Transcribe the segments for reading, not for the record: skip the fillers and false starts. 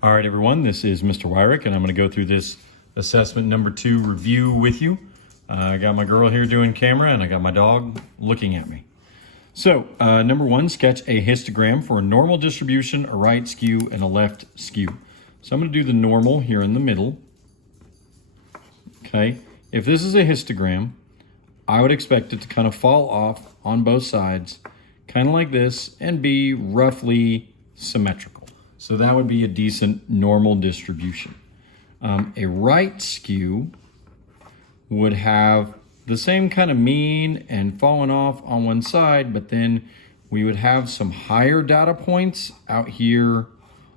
All right, everyone, this is Mr. Wyrick, and I'm going to go through this assessment number 2 review with you. I got my girl here doing camera, and I got my dog looking at me. So, number 1, sketch a histogram for a normal distribution, a right skew, and a left skew. So I'm going to do the normal here in the middle. Okay, if this is a histogram, I would expect it to kind of fall off on both sides, kind of like this, and be roughly symmetrical. So that would be a decent normal distribution. A right skew would have the same kind of mean and falling off on one side, but then we would have some higher data points out here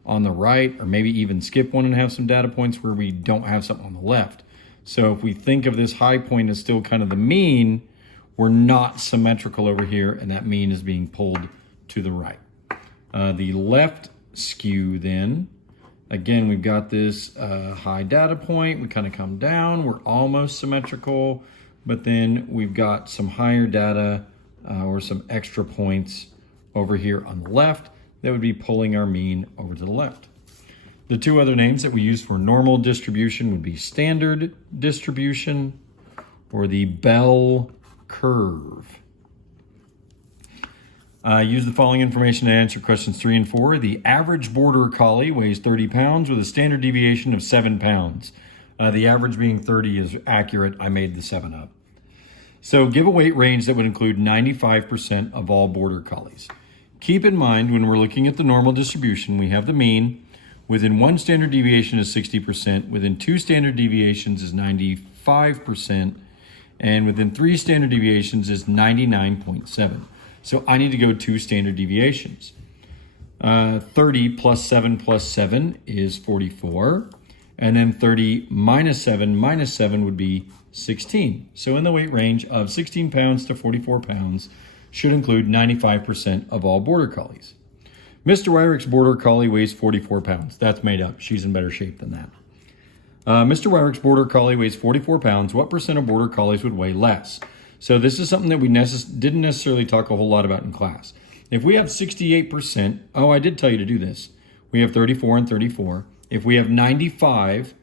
on the right, or maybe even skip one and have some data points where we don't have something on the left. So if we think of this high point as still kind of the mean, we're not symmetrical over here, and that mean is being pulled to the right. The left skew then, again, we've got this high data point. We kind of come down. We're almost symmetrical, but then we've got some higher data or some extra points over here on the left that would be pulling our mean over to the left. The two other names that we use for normal distribution would be standard distribution or the bell curve. Use the following information to answer questions 3 and 4. The average border collie weighs 30 pounds with a standard deviation of 7 pounds. The average being 30 is accurate. I made the 7 up. So give a weight range that would include 95% of all border collies. Keep in mind when we're looking at the normal distribution, we have the mean. Within 1 standard deviation is 60%. Within 2 standard deviations is 95%. And within 3 standard deviations is 99.7. So I need to go 2 standard deviations. 30 plus 7 is 44. And then 30 minus 7 would be 16. So in the weight range of 16 pounds to 44 pounds should include 95% of all border collies. Mr. Wyrick's border collie weighs 44 pounds. That's made up. She's in better shape than that. Mr. Wyrick's border collie weighs 44 pounds. What percent of border collies would weigh less? So this is something that we didn't necessarily talk a whole lot about in class. If we have 68%, I did tell you to do this. We have 34 and 34. If we have 95,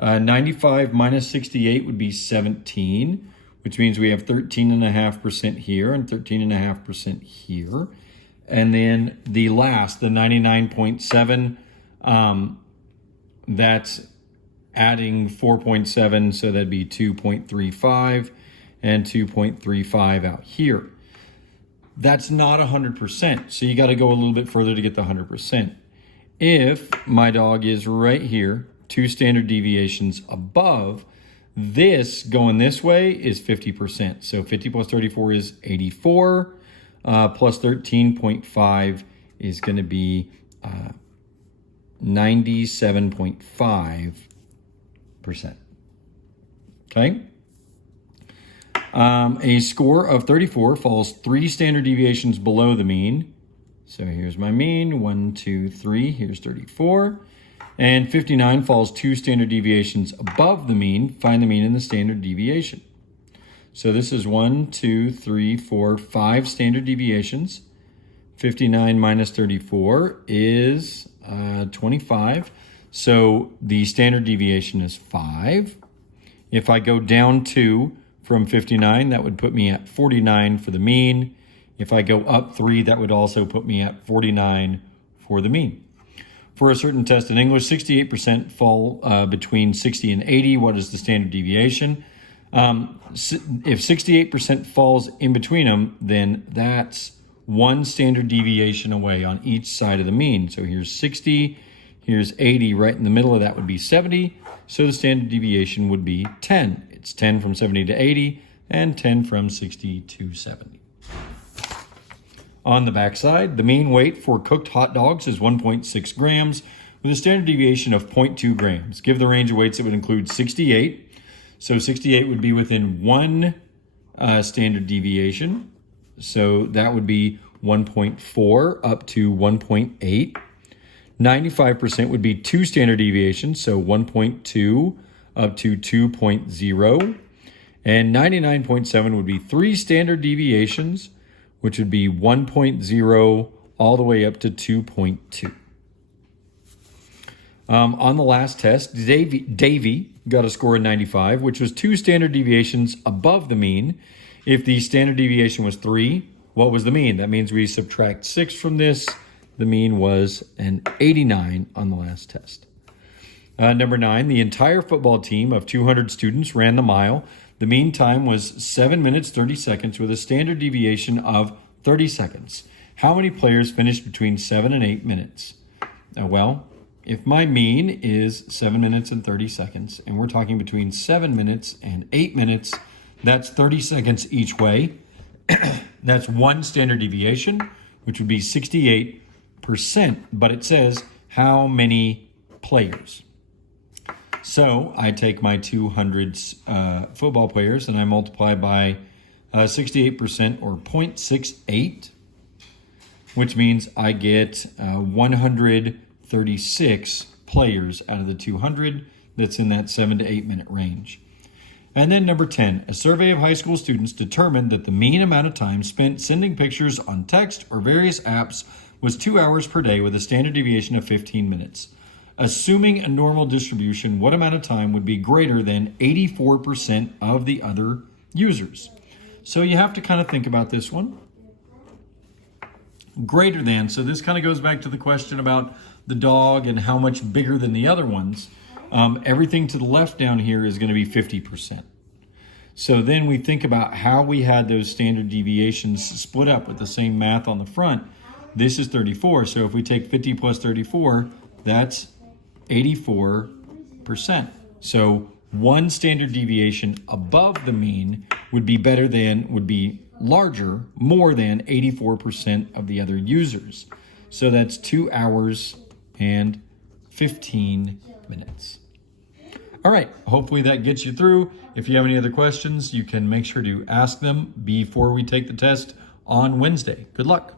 95 minus 68 would be 17, which means we have 13.5% here and 13.5% here. And then the last, the 99.7, that's adding 4.7, so that'd be 2.35 and 2.35 out here. That's not 100%, so you got to go a little bit further to get the 100%. If my dog is right here, 2 standard deviations above, this going this way is 50%. So 50 plus 34 is 84, plus 13.5 is going to be 97.5%. Okay? A score of 34 falls 3 standard deviations below the mean. So here's my mean, 1, 2, 3, here's 34. And 59 falls 2 standard deviations above the mean. Find the mean in the standard deviation. So this is 1, 2, 3, 4, 5 standard deviations. 59 minus 34 is 25. So the standard deviation is 5. If I go down 2 from 59, that would put me at 49 for the mean. If I go up 3, that would also put me at 49 for the mean. For a certain test in English, 68% fall between 60 and 80. What is the standard deviation? If 68% falls in between them, then that's 1 standard deviation away on each side of the mean. So here's 60, here's 80. Right in the middle of that would be 70. So the standard deviation would be 10. It's 10 from 70 to 80 and 10 from 60 to 70. On the back side, the mean weight for cooked hot dogs is 1.6 grams with a standard deviation of 0.2 grams. Give the range of weights that would include 68. So 68 would be within 1 standard deviation. So that would be 1.4 up to 1.8. 95% would be 2 standard deviations, so 1.2 up to 2.0. And 99.7 would be 3 standard deviations, which would be 1.0 all the way up to 2.2. On the last test, Davy got a score of 95, which was 2 standard deviations above the mean. If the standard deviation was 3, what was the mean? That means we subtract 6 from this. The mean was an 89 on the last test. Number 9, the entire football team of 200 students ran the mile. The mean time was 7 minutes 30 seconds with a standard deviation of 30 seconds. How many players finished between 7 and 8 minutes? Well, if my mean is 7 minutes and 30 seconds, and we're talking between 7 minutes and 8 minutes, that's 30 seconds each way. That's 1 standard deviation, which would be 68%. But it says how many players. So I take my 200 football players and I multiply by 68% or 0.68, which means I get 136 players out of the 200. That's in that 7 to 8 minute range. And then number 10, a survey of high school students determined that the mean amount of time spent sending pictures on text or various apps was 2 hours per day with a standard deviation of 15 minutes. Assuming a normal distribution, what amount of time would be greater than 84% of the other users? So you have to kind of think about this one. Greater than, so this kind of goes back to the question about the dog and how much bigger than the other ones. Everything to the left down here is going to be 50%. So then we think about how we had those standard deviations split up with the same math on the front. This is 34, so if we take 50 plus 34, that's 84%. So 1 standard deviation above the mean would be larger, more than 84% of the other users. So that's 2 hours and 15 minutes. All right, hopefully that gets you through. If you have any other questions, you can make sure to ask them before we take the test on Wednesday. Good luck.